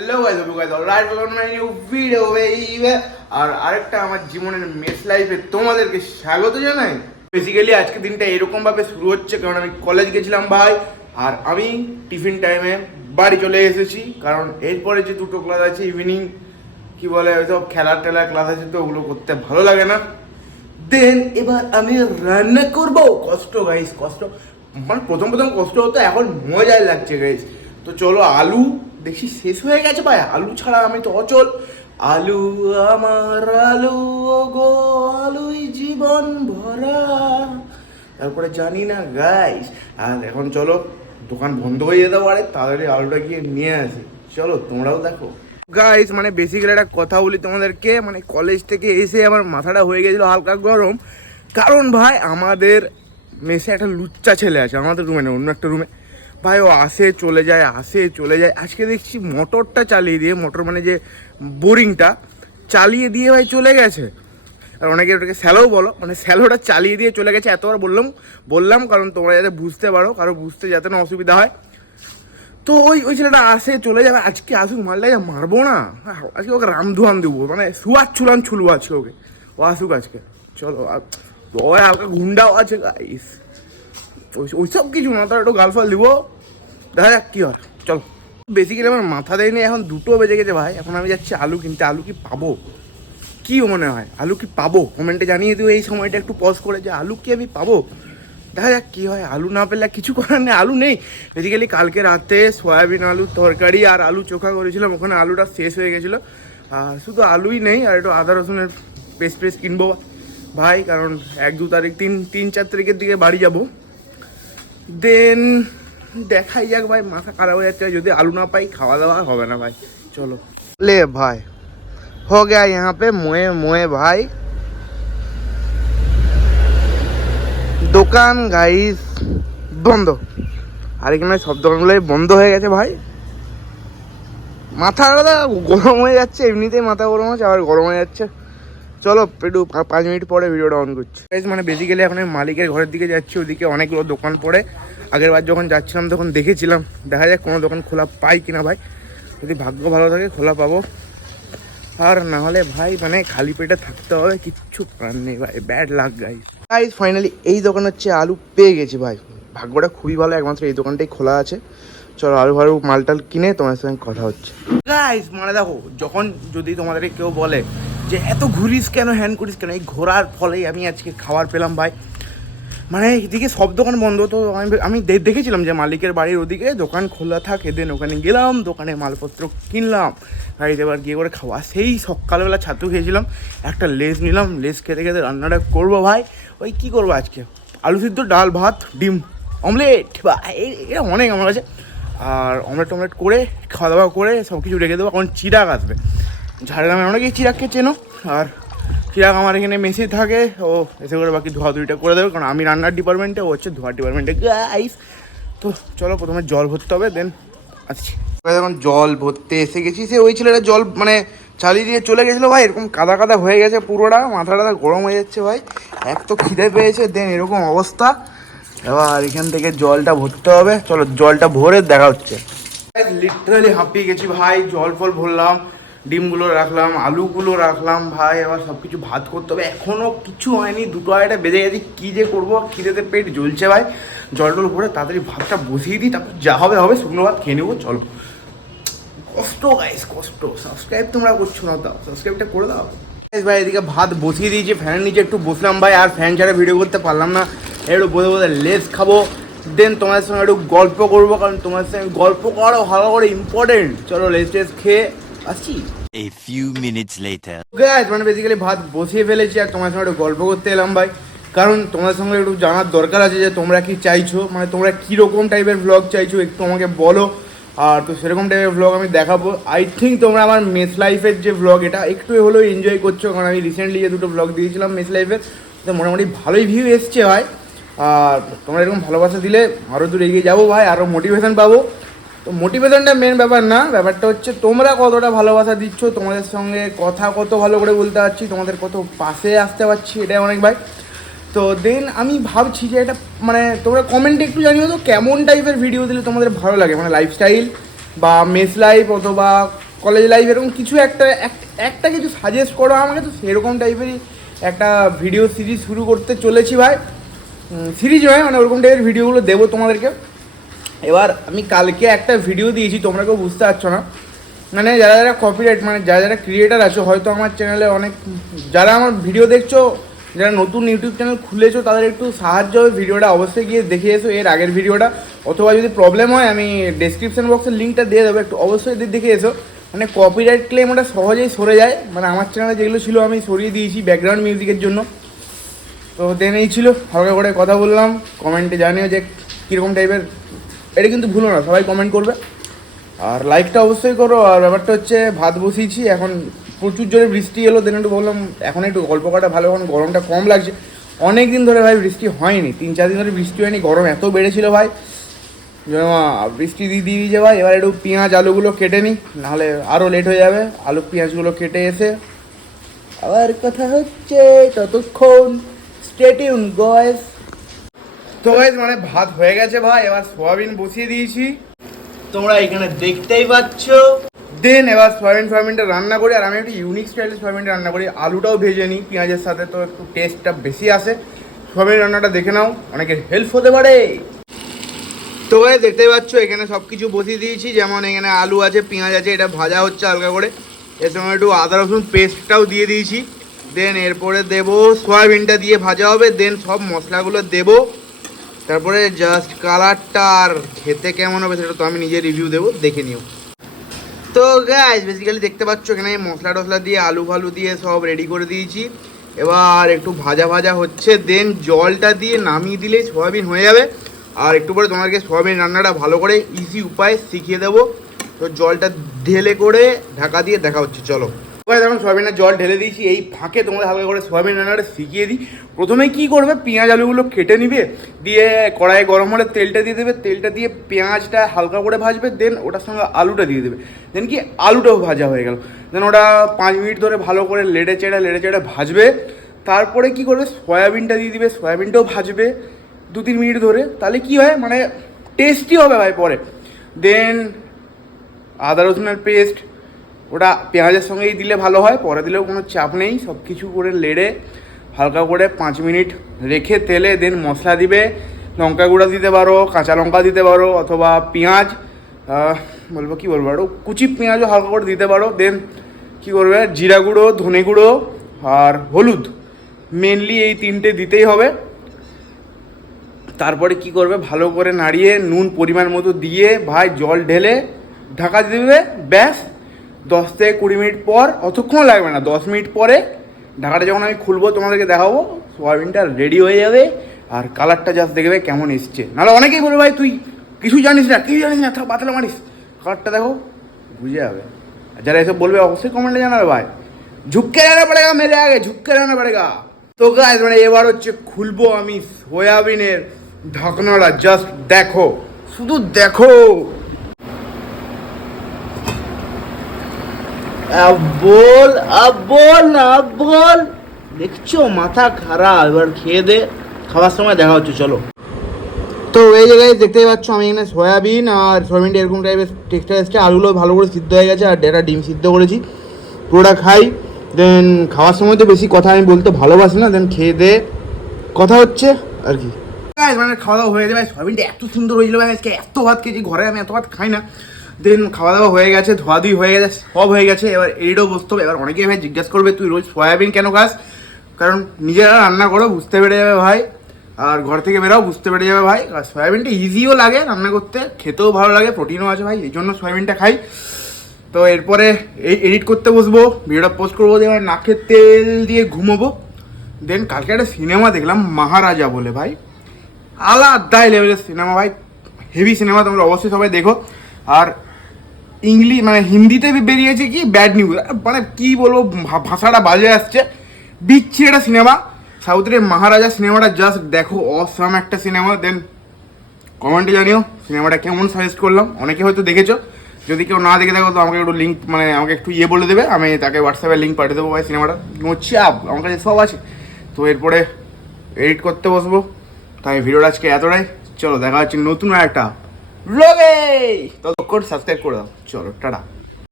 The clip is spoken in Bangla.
Hello guys welcome guys alright welcome my new video babe আর আরেকটা আমার জীবনের মেস লাইফে তোমাদেরকে স্বাগত জানাই। বেসিক্যালি আজকে দিনটা এরকম ভাবে শুরু হচ্ছে, কারণ আমি কলেজ গেছিলাম ভাই, আর আমি টিফিন টাইমে বাড়ি চলে এসেছি, কারণ এরপরে যে দুটো ক্লাস আছে ইভিনিং কি বলে সব খেলার টেলার ক্লাস আছে, তো ওগুলো করতে ভালো লাগে না। দেন এবার আমি রান্না করব। কষ্ট গাইস কষ্ট। মানে প্রথম প্রথম কষ্ট হতো, এখন মজাই লাগছে গাইস তো চলো, আলু দেখি শেষ হয়ে গেছে ভাই, আলু ছাড়া আমি তো অচল। আলু আমার আলু গো আলুই জীবন ভরা। তারপরে জানি না গাইস আর এখন চলো, দোকান বন্ধ হয়ে যেতে পারে তাড়াতাড়ি আলুটা গিয়ে নিয়ে আসি। চলো, তোমরাও দেখো। গাইস মানে বেসিক্যালি একটা কথা বলি তোমাদেরকে মানে কলেজ থেকে এসে আমার মাথাটা হয়ে গেছিল হালকা গরম। কারণ ভাই, আমাদের মেসে একটা লুচ্চা ছেলে আছে, আমাদের রুমে না, অন্য একটা রুমে ভাই, ও আসে, চলে যায়, আসে, চলে যায়। আজকে দেখছি মোটরটা চালিয়ে দিয়ে, মোটর মানে যে বোরিংটা, চালিয়ে দিয়ে ভাই চলে গেছে। আর অনেকে ওটাকে স্যালোও বলো মানে স্যালোটা চালিয়ে দিয়ে চলে গেছে, এতবার বললাম বললাম, কারণ তোমরা যাতে বুঝতে পারো, কারও বুঝতে যাতে না অসুবিধা হয়। তো ওই ওই ছেলেটা আসে, চলে যাবে, আজকে আসুক, মারলে মারবো না। আজকে ওকে রামধুয়াম দেবো মানে সুয়ার ছুলান ছুলবো আজকে ওকে। ও আসুক আজকে, চলো, আর হালকা গুন্ডাও আছে গাইস ওই- ওইসব কিছু তার একটু গালফাল দিব। দেখা যাক কী হয়। চলো। বেসিক্যালি আমার মাথা দেয়নি, এখন দুটো বেজে গেছে ভাই। এখন আমি যাচ্ছি আলু কিনতে। আলু কি পাবো? কি মনে হয়? আলু কি পাবো? কমেন্টে জানিয়ে দিও এই সময়টা, একটু পজ করে যে আলু কি আমি পাবো? দেখা যাক কী হয়। আলু না পেলে কিছু করার নেই, আলু নেই। বেসিক্যালি কালকে রাতে সয়াবিন আলুর তরকারি আর আলু চোখা করেছিলাম। ওখানে আলুটা শেষ হয়ে গেছিল। আর শুধু আলুই নেই, আর একটু আদা রসুনের পেস্ট পেস্ট কিনবো ভাই। কারণ এক দু তারিখ, তিন তিন চার তারিখের দিকে বাড়ি যাব। দেন দেখাই যাক ভাই মাথা খারাপ হয়ে যাচ্ছে যদি আলু না পাই খাওয়া দাওয়া হবে না ভাই চলো ले भाई हो गया यहाँ पे मोए मोए भाई দোকান গাইস বন্ধ আর এখানে সব দোকানগুলোই বন্ধ হয়ে গেছে ভাই মাথা আলাদা গরম হয়ে যাচ্ছে এমনিতেই মাথা গরম হচ্ছে আবার গরম হয়ে যাচ্ছে চলো, একটু পাঁচ মিনিট পরে ভিডিওটা অন করছি। মানে বেসিক্যালি এখন আমি মালিকের ঘরের দিকে যাচ্ছি, ওদিকে অনেকগুলো দোকান পড়ে। আগের বার যখন যাচ্ছিলাম, তখন দেখেছিলাম। দেখা যাক কোনো দোকান খোলা পাই কিনা ভাই। যদি ভাগ্য ভালো থাকে, খোলা পাবো। আর না হলে ভাই মানে খালি পেটে থাকতে হবে, কিচ্ছু করার নেই ভাই। ব্যাড লাগ গাইস গাইস ফাইনালি এই দোকান হচ্ছে আলু পেয়ে গেছি ভাই। ভাগ্যটা খুবই ভালো, একমাত্র এই দোকানটাই খোলা আছে। চলো, আলু ফালু মালটাল কিনে তোমার সঙ্গে কথা হচ্ছে। গাইস মানে দেখো, যখন যদি তোমাদের কেউ বলে যে এত ঘুরিস কেন, হ্যান করিস কেন? এই ঘোরার ফলেই আমি আজকে খাবার পেলাম ভাই। মানে এদিকে সব দোকান বন্ধ, তো আমি আমি দেখেছিলাম যে মালিকের বাড়ির ওদিকে দোকান খোলা থাকে। দেন ওখানে গেলাম, দোকানে মালপত্র কিনলাম। গাড়িতে এবার গিয়ে করে খাওয়া। সেই সকালবেলা ছাতু খেয়েছিলাম, একটা লেস নিলাম লেস খেতে খেতে রান্নাটা করব ভাই। ওই কী করব আজকে? আলু সিদ্ধ, ডাল, ভাত, ডিম, অমলেট। বা এটা অনেক আমার কাছে। আর অমলেট টমলেট করে, খাওয়া দাওয়া করে সব কিছু রেখে দেবো কারণ চিরাগ আসবে। ঝাড়গ্রামে অনেকেই চিরাগকে চেনো আর চিরাগ আমার এখানে মেসে থাকে ও এসে করে বাকি ধোয়া ধুইটা করে দেবে কারণ আমি রান্নার ডিপার্টমেন্টে ও হচ্ছে ধোয়া ডিপার্টমেন্টে গাইস তো চলো প্রথমে জল ভরতে হবে দেন আসছি। যখন জল ভরতে এসে গেছি সে ওই ছেলেটা জল মানে চালিয়ে দিয়ে চলে গেছিল ভাই এরকম কাদা কাদা হয়ে গেছে পুরোটা মাথা টাথা গরম হয়ে যাচ্ছে ভাই। এক তো খিদে পেয়েছে দেন এরকম অবস্থা। এবার এখান থেকে জলটা ভরতে হবে চলো জলটা ভরে দেখা হচ্ছে। লিটারালি হাঁপিয়ে গেছি ভাই জল ফল ভরলাম। ডিমগুলো রাখলাম, আলুগুলো রাখলাম, ভাই আবার সব কিছু ভাত করতে হবে। এখনও কিছু হয়নি, দুটো আড়াইটা বেজে গেছে, কী যে করব, খিদেতে পেট জ্বলছে ভাই। জল টল ভরে তাড়াতাড়ি ভাতটা বসিয়ে দিই, তারপর যা হবে হবে, শুকনো ভাত খেয়ে নেব, চলো। কষ্ট গাইস কষ্ট। সাবস্ক্রাইব তোমরা করছ না, দাও সাবস্ক্রাইবটা করে দাও। ভাই, এদিকে ভাত বসিয়ে দিয়েছি ফ্যানের নিচে একটু বসলাম ভাই, আর ফ্যান ছাড়া ভিডিও করতে পারলাম না। একটু বসে বসে লেস খাব। দেন তোমাদের সঙ্গে একটু গল্প করব, কারণ তোমার সঙ্গে গল্প করা ভালো করে ইম্পর্টেন্ট চলো লেস টেস খেয়ে আসছি। A few minutes later. Guys মানে বেসিক্যালি ভাত বসিয়ে ফেলেছি আর তোমার সঙ্গে একটু গল্প করতে এলাম ভাই। কারণ তোমাদের সঙ্গে একটু জানার দরকার আছে যে তোমরা কি চাইছো মানে তোমরা কীরকম টাইপের ব্লগ চাইছো একটু আমাকে বলো। আর তো সেরকম টাইপের ব্লগ আমি দেখাবো। আই থিঙ্ক তোমরা আমার মেস লাইফের যে ব্লগ এটা একটু হলেও এনজয় করছ কারণ আমি রিসেন্টলি যে দুটো ব্লগ দিয়েছিলাম মেস লাইফের তো মোটামুটি ভালোই ভিউ এসছে ভাই। আর তোমরা এরকম ভালোবাসা দিলে আরও দূর এগিয়ে যাব ভাই আরও মোটিভেশন পাবো। তো মোটিভেশনটা মেন ব্যাপার না, ব্যাপারটা হচ্ছে তোমরা কতটা ভালোবাসা দিচ্ছ, তোমাদের সঙ্গে কথা কত ভালো করে বলতে পারছি, তোমাদের কত পাশে আসতে পারছি, এটাই অনেক ভাই। তো দেন আমি ভাবছি যে এটা মানে তোমরা কমেন্টে একটু জানিও তো, কেমন টাইপের ভিডিও দিলে তোমাদের ভালো লাগে? মানে লাইফস্টাইল বা মেস লাইফ অথবা কলেজ লাইফ এরকম কিছু একটা একটা কিছু সাজেস্ট করো আমাকে, তো সেরকম টাইপেরই একটা ভিডিও সিরিজ শুরু করতে চলেছি ভাই। সিরিজ হয় মানে ওরকম টাইপের ভিডিওগুলো দেবো তোমাদেরকে। এবার আমি কালকে একটা ভিডিও দিয়েছি, তোমরা কেউ বুঝতে পারছ না। মানে যারা যারা কপিরাইট মানে যারা যারা ক্রিয়েটার আছো, হয়তো আমার চ্যানেলে অনেক, যারা আমার ভিডিও দেখছ, যারা নতুন ইউটিউব চ্যানেল খুলেছো, তাদের একটু সাহায্য হবে ভিডিওটা অবশ্যই গিয়ে দেখে এসো, এর আগের ভিডিওটা অথবা যদি প্রবলেম হয়, আমি ডেসক্রিপশন বক্সের লিঙ্কটা দিয়ে দেবো, একটু অবশ্যই দেখে এসো। মানে কপিরাইট ক্লেম ওটা সহজেই সরে যায়। মানে আমার চ্যানেলে যেগুলো ছিল, আমি সরিয়ে দিয়েছি ব্যাকগ্রাউন্ড মিউজিকের জন্য। তো দেন এই ছিল, হালকা করে কথা বললাম। কমেন্টে জানিও যে কীরকম টাইপের এটা কিন্তু ভুলো না, সবাই কমেন্ট করবে। আর লাইকটা অবশ্যই করো, আর ব্যাপারটা হচ্ছে ভাত বসিয়েছি, এখন প্রচুর জোরে বৃষ্টি এলো দেন একটু বললাম এখন একটু গল্প কাটা ভালো, এখন গরমটা কম লাগছে। অনেক দিন ধরে ভাই বৃষ্টি হয়নি, তিন চার দিন ধরে বৃষ্টি হয়নি, গরম এত বেড়েছিল ভাই। বৃষ্টি দিয়ে দিয়ে দিয়েছে ভাই, এবার একটু পেঁয়াজ আলুগুলো কেটে নিই, নাহলে আরও লেট হয়ে যাবে। আলু পেঁয়াজগুলো কেটে এসে, আবার কথা হচ্ছে, ততক্ষণ স্টেটিউন গয়েস তো গাইজ মানে ভাত হয়ে গেছে ভাই এবার সোয়াবিন বসিয়ে দিয়েছি। তোমরা এখানে দেখতেই পাচ্ছ। দেন এবার সয়াবিন সয়াবিনটা রান্না করি আর আমি একটু ইউনিক স্টাইলে সয়াবিনটা রান্না করি। আলুটাও ভেজে নিই পেঁয়াজের সাথে তো একটু টেস্টটা বেশি আসে। সয়াবিন রান্নাটা দেখে নাও অনেকের হেল্প হতে পারে। তো ভাই দেখতেই পাচ্ছ এখানে সব কিছু বসিয়ে দিয়েছি। যেমন এখানে আলু আছে পেঁয়াজ আছে এটা ভাজা হচ্ছে হালকা করে। এর সঙ্গে একটু আদা রসুন পেস্টটাও দিয়ে দিয়েছি। দেন এরপরে দেবো সয়াবিনটা দিয়ে ভাজা হবে। দেন সব মশলাগুলো দেবো। তারপরে জাস্ট কালারটা আর খেতে কেমন হবে সেটা তো আমি নিজে রিভিউ দেবো, দেখে নিও। তো গাইজ বেসিক্যালি দেখতে পাচ্ছ এখানে মশলা টশলা দিয়ে, আলু ফালু দিয়ে সব রেডি করে দিয়েছি। এবার একটু ভাজা ভাজা হচ্ছে দেন জলটা দিয়ে নামিয়ে দিলেই সয়াবিন হয়ে যাবে। আর একটু পরে তোমাদেরকে সয়াবিন রান্নাটা ভালো করে ইজি উপায় শিখিয়ে দেবো। তো জলটা ঢেলে করে ঢাকা দিয়ে দেখা হচ্ছে, চলো। এবার যখন সয়াবিনের জল ঢেলে দিয়েছি, এই ফাঁকে তোমাদের হালকা করে সয়াবিন রান্নাটা শিখিয়ে দিই। প্রথমে কি করবে? পেঁয়াজ আলুগুলো কেটে নিবে, দিয়ে কড়াইয়ে গরম হলে তেলটা দিয়ে দেবে, তেলটা দিয়ে পেঁয়াজটা হালকা করে ভাজবে দেন ওটার সঙ্গে আলুটা দিয়ে দেবে। দেন কি? আলুটাও ভাজা হয়ে গেল। দেন ওটা পাঁচ মিনিট ধরে ভালো করে লেড়ে চেড়ে লেড়ে চেড়ে ভাজবে। তারপরে কি করবে? সয়াবিনটা দিয়ে দিবে, সয়াবিনটাও ভাজবে দু তিন মিনিট ধরে। তাহলে কি হয়? মানে টেস্টি হবে ভাই পরে। দেন আদা রসুনের পেস্ট ওটা পেঁয়াজের সঙ্গেই দিলে ভালো হয়, পরে দিলেও কোনো চাপ নেই সব কিছু করে লেড়ে হালকা করে পাঁচ মিনিট রেখে তেলে দেন মশলা দিবে, লঙ্কা গুঁড়া দিতে পারো, কাঁচা লঙ্কা দিতে পারো, অথবা পেঁয়াজ বলব কি বলব আরও কুচি পেঁয়াজও হালকা করে দিতে পারো দেন কি করবে, জিরা গুঁড়ো, ধনে গুঁড়ো আর হলুদ মেনলি এই তিনটে দিতেই হবে। তারপরে কি করবে, ভালো করে নাড়িয়ে নুন পরিমাণ মতো দিয়ে ভাই জল ঢেলে ঢাকা দেবে, ব্যাস। দশ থেকে কুড়ি মিনিট পর, অতক্ষণ লাগবে না, দশ মিনিট পরে ঢাকাটা যখন আমি খুলবো তোমাদেরকে দেখাবো, সোয়াবিনটা রেডি হয়ে যাবে আর কালারটা জাস্ট দেখবে কেমন এসছে। নাহলে অনেকেই বলবে, ভাই, তুই কিছু জানিস না, কিছু জানিস না, থাক মারিস। কালারটা দেখো, বুঝে যাবে। যারা এসব বলবে, অবশ্যই কমেন্টে জানাবে, ভাই। ঝুঁককে জানা পড়েগা, মেরে আগে ঝুঁককে জানা পড়েগা। তো গাইজ মানে এবার হচ্ছে খুলবো আমি সোয়াবিনের ঢাকনাটা জাস্ট দেখো, শুধু দেখো। বল বল না আব বল দেখছ মাথা খারাপ। এবার খেয়ে দে। খাওয়ার সময় দেখা হচ্ছে চলো। তো এই জায়গায় দেখতেই পাচ্ছ আমি এখানে সয়াবিন আর সয়াবিনটা এরকম টাইপের টেক্সটার এসছে। আলুগুলো ভালো করে সিদ্ধ হয়ে গেছে আর ডেটা ডিম সিদ্ধ করেছি। পুরোটা খাই। দেন খাওয়ার সময় তো বেশি কথা আমি বলতে ভালোবাসি না দেন খেয়ে দে। কথা হচ্ছে আর কি। মানে খাওয়া দাওয়া হয়ে যাবে সয়াবিনটা এত সুন্দর হয়েছিল ভাই আজকে এত ভাত খেয়েছি ঘরে আমি এত ভাত খাই না। দেন খাওয়া দাওয়া হয়ে গেছে ধোয়াধুই হয়ে গেছে, সব হয়ে গেছে। এবার এডিটও বসতে হবে। এবার অনেকেই ভাই জিজ্ঞেস করবে, তুই রোজ সয়াবিন কেন খাস? কারণ নিজেরা রান্না করো, বুঝতে পেরে যাবে ভাই। আর ঘর থেকে বেরাও, বুঝতে পেরে যাবে ভাই। আর সয়াবিনটা ইজিও লাগে রান্না করতে, খেতেও ভালো লাগে, প্রোটিনও আছে ভাই, এই জন্য সয়াবিনটা খাই। তো এরপরে এই এডিট করতে বসবো ভিডিওটা পোস্ট করব দিয়ে এবার নাকে তেল দিয়ে ঘুমোবো। দেন কালকে একটা সিনেমা দেখলাম, মহারাজা বলে ভাই। আলাদাই লেভেলের সিনেমা ভাই হেভি সিনেমা তোমরা অবশ্যই সবাই দেখো। আর ইংলিশ মানে হিন্দিতে বেরিয়েছে কি? ব্যাড নিউজ মানে কি বলব ভাষাটা বাজে আসছে। বিচ্ছি একটা সিনেমা। সাউথের মহারাজা সিনেমাটা জাস্ট দেখো অসাম একটা সিনেমা। দেন কমেন্টে জানিও, সিনেমাটা কেমন সাজেস্ট করলাম। অনেকে হয়তো দেখেছ। যদি কেউ না দেখে থাকো, তো আমাকে একটু লিঙ্ক মানে আমাকে একটু ইয়ে বলে দেবে। আমি তাকে হোয়াটসঅ্যাপে লিঙ্ক পাঠিয়ে দেবো ভাই সিনেমাটা। কোনো চাপ, আমার কাছে সব আছে। তো এরপরে এডিট করতে বসবো। তাই ভিডিওটা আজকে এতটাই। চলো, দেখা হচ্ছে নতুন একটা ব্লগে ততক্ষণ সাবস্ক্রাইব করে দাও চলো টাটা